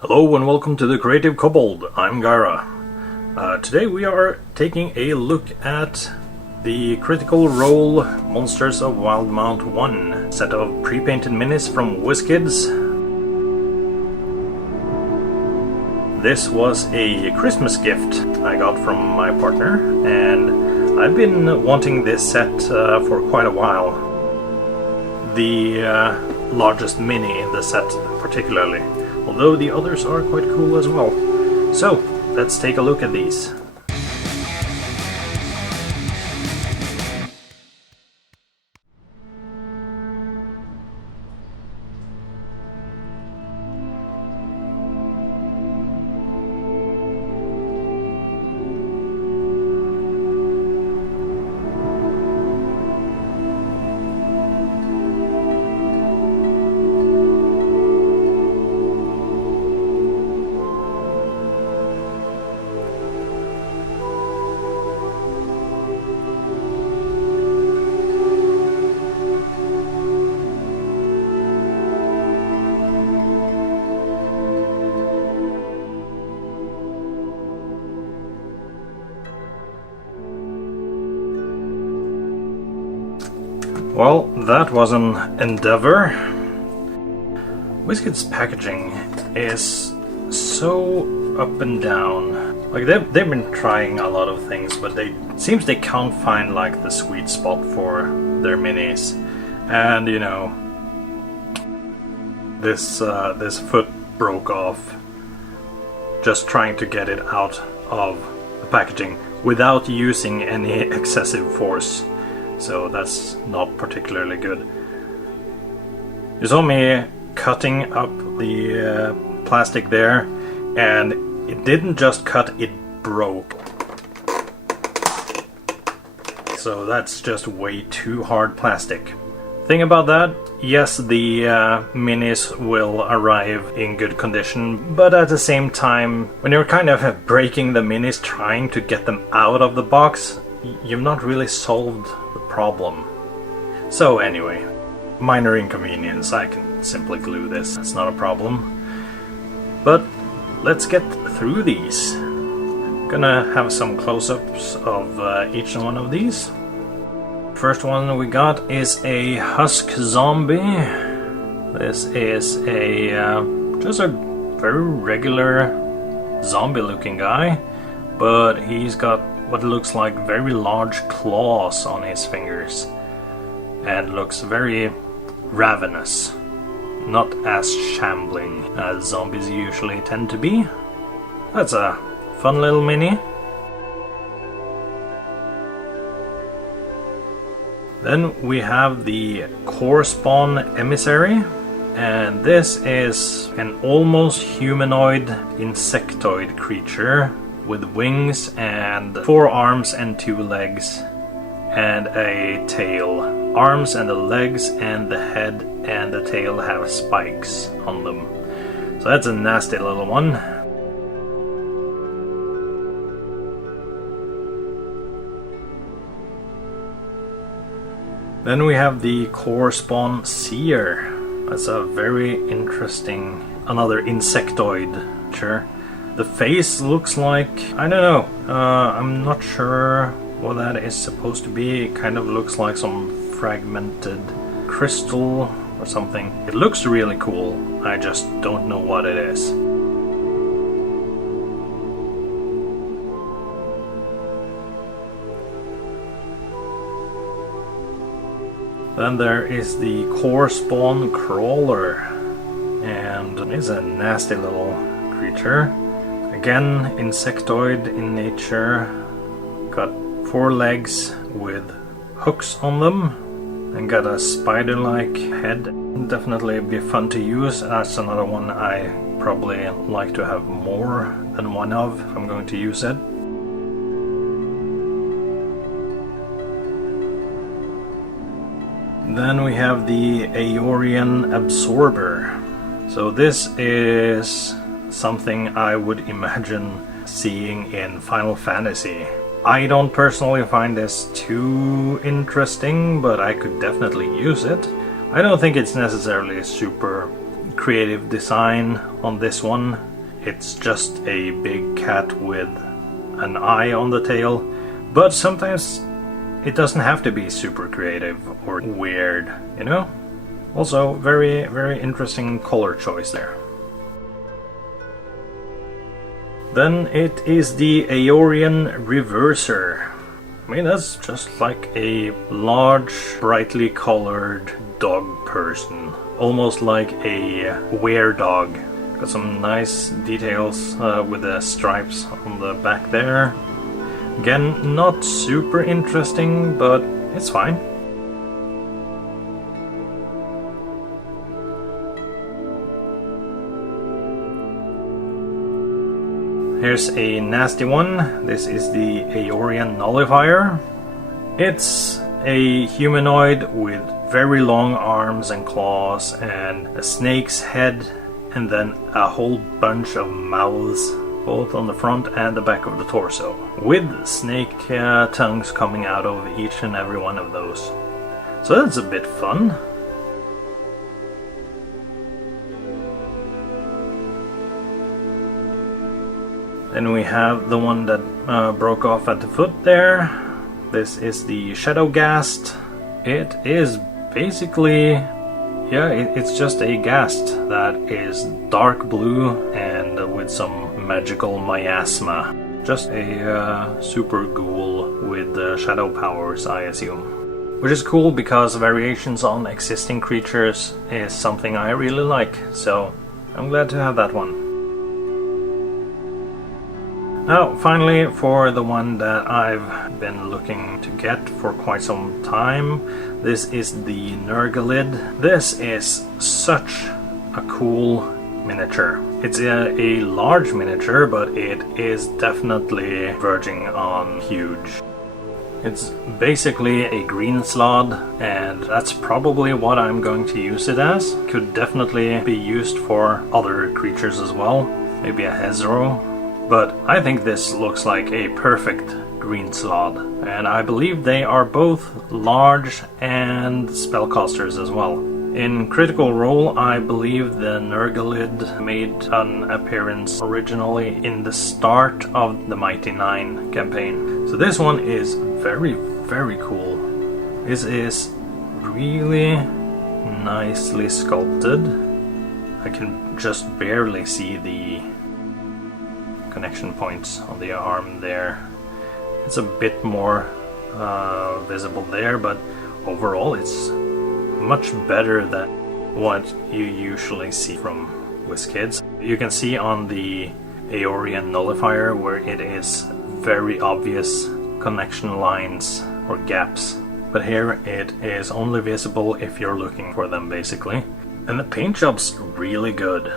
Hello and welcome to the Creative Kobold. I'm Gara. Today we are taking a look at the Critical Role Monsters of Wildemount 1 set of pre-painted minis from Wizkids. This was a Christmas gift I got from my partner, and I've been wanting this set for quite a while. The largest mini in the set particularly. Although the others are quite cool as well. So, let's take a look at these. Well, that was an endeavor. Wizkids' packaging is so up and down. Like they've been trying a lot of things, but seems they can't find like the sweet spot for their minis. And you know, this foot broke off just trying to get it out of the packaging without using any excessive force. So that's not particularly good. You saw me cutting up the plastic there, and it didn't just cut, it broke. So that's just way too hard plastic. Thing about that, yes, the minis will arrive in good condition, but at the same time, when you're kind of breaking the minis trying to get them out of the box, you've not really solved the problem. So anyway, minor inconvenience. I can simply glue this, that's not a problem. But let's get through these. I'm gonna have some close-ups of each one of these. First one we got is a Husk Zombie. This is a just a very regular zombie looking guy, but he's got what looks like very large claws on his fingers and looks very ravenous, not as shambling as zombies usually tend to be. That's a fun little mini. Then we have the Core Spawn Emissary, and this is an almost humanoid insectoid creature with wings and 4 arms and 2 legs and a tail. Arms and the legs and the head and the tail have spikes on them. So that's a nasty little one. Then we have the Core Spawn Seer. That's a very interesting, another insectoid creature. The face looks like, I don't know, I'm not sure what that is supposed to be. It kind of looks like some fragmented crystal or something. It looks really cool, I just don't know what it is. Then there is the Core Spawn Crawler, and it's a nasty little creature. Again, insectoid in nature, got 4 legs with hooks on them, and got a spider-like head. Definitely be fun to use. That's another one I probably like to have more than one of if I'm going to use it. Then we have the Aorian Absorber. So this is something I would imagine seeing in Final Fantasy. I don't personally find this too interesting, but I could definitely use it. I don't think it's necessarily super creative design on this one. It's just a big cat with an eye on the tail, but sometimes it doesn't have to be super creative or weird, you know? Also, very, very interesting color choice there. Then it is the Aorian Reverser. I mean, that's just like a large, brightly colored dog person. Almost like a were-dog. Got some nice details with the stripes on the back there. Again, not super interesting, but it's fine. Here's a nasty one. This is the Aorian Nullifier. It's a humanoid with very long arms and claws and a snake's head and then a whole bunch of mouths, both on the front and the back of the torso, with snake tongues coming out of each and every one of those. So that's a bit fun. Then we have the one that broke off at the foot there. This is the Shadowghast. It is basically, yeah, it's just a ghast that is dark blue and with some magical miasma. Just a super ghoul with shadow powers, I assume. Which is cool because variations on existing creatures is something I really like, so I'm glad to have that one. Now, finally, for the one that I've been looking to get for quite some time, this is the Nergalid. This is such a cool miniature. It's a large miniature, but it is definitely verging on huge. It's basically a green slot, and that's probably what I'm going to use it as. Could definitely be used for other creatures as well, maybe a Hezro. But I think this looks like a perfect green slot, and I believe they are both large and spellcasters as well. In Critical Role, I believe the Nergalid made an appearance originally in the start of the Mighty Nine campaign. So this one is very, very cool. This is really nicely sculpted. I can just barely see the connection points on the arm there. It's a bit more visible there, but overall it's much better than what you usually see from Wizkids. You can see on the Aorian Nullifier where it is very obvious connection lines or gaps, but here it is only visible if you're looking for them, basically. And the paint job's really good.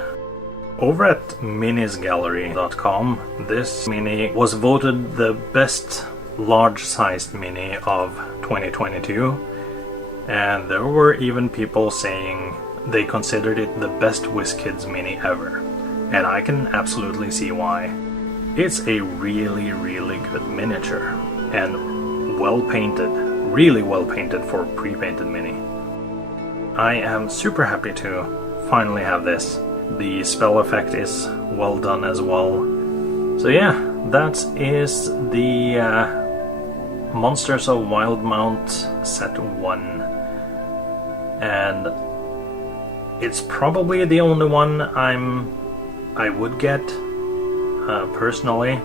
Over at minisgallery.com, this mini was voted the best large-sized mini of 2022, and there were even people saying they considered it the best Wizkids mini ever, and I can absolutely see why. It's a really, really good miniature, and well painted, really well painted for pre-painted mini. I am super happy to finally have this. The spell effect is well done as well. So yeah, that is the Monsters of Wildemount Set 1. And it's probably the only one I would get personally.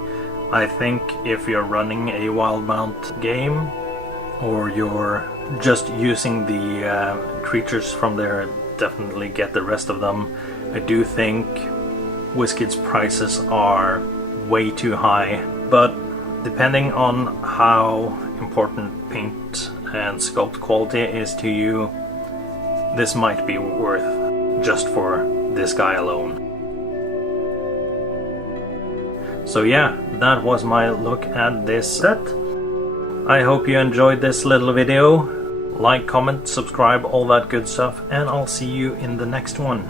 I think if you're running a Wildemount game, or you're just using the creatures from there, definitely get the rest of them. I do think Wizkids prices are way too high, but depending on how important paint and sculpt quality is to you, this might be worth just for this guy alone. So yeah, that was my look at this set. I hope you enjoyed this little video. Like, comment, subscribe, all that good stuff, and I'll see you in the next one.